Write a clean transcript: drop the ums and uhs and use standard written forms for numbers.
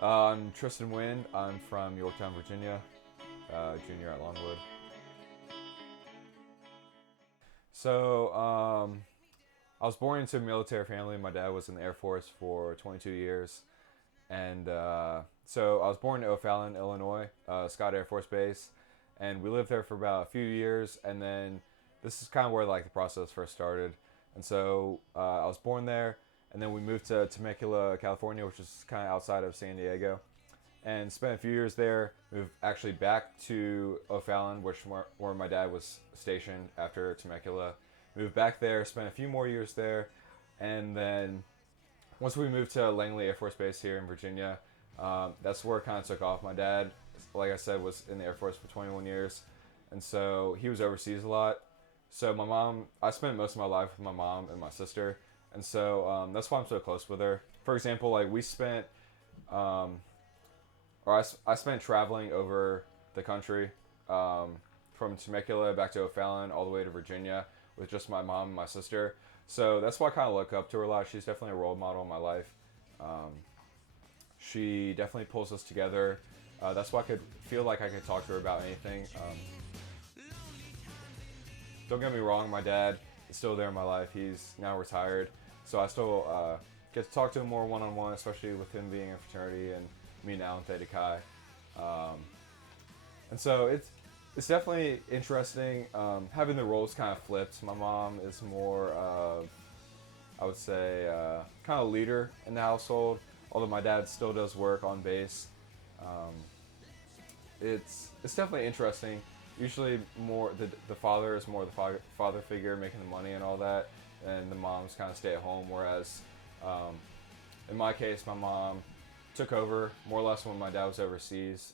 I'm Tristan Wind. I'm from Yorktown, Virginia, junior at Longwood. So, I was born into a military family. My dad was in the Air Force for 22 years. And so I was born in O'Fallon, Illinois, Scott Air Force Base. And we lived there for about a few years. And then this is kind of where like the process first started. And so I was born there. And then we moved to Temecula, California, which is kind of outside of San Diego, and spent a few years there. Moved actually back to O'Fallon, where my dad was stationed after Temecula. Moved back there, spent a few more years there, and then once we moved to Langley Air Force Base here in Virginia, that's where it kind of took off. My dad, like I said, was in the Air Force for 21 years, and so he was overseas a lot. So I spent most of my life with my mom and my sister, and so that's why I'm so close with her. For example, like we spent um, I spent traveling over the country, from Temecula back to O'Fallon all the way to Virginia with just my mom and my sister. So that's why I kind of look up to her a lot. She's definitely a role model in my life. Um, she definitely pulls us together. That's why I could feel like I could talk to her about anything. Don't get me wrong, my dad is still there in my life. He's now retired, so I still get to talk to him more one-on-one, especially with him being in fraternity and me now in Theta Chi. Um, and so it's definitely interesting, having the roles kind of flipped. My mom is more of, I would say, kind of leader in the household, although my dad still does work on base. Um, it's definitely interesting. Usually, more the father is more the father figure, making the money and all that, and the moms kind of stay at home. Whereas, um, in my case, my mom took over more or less when my dad was overseas,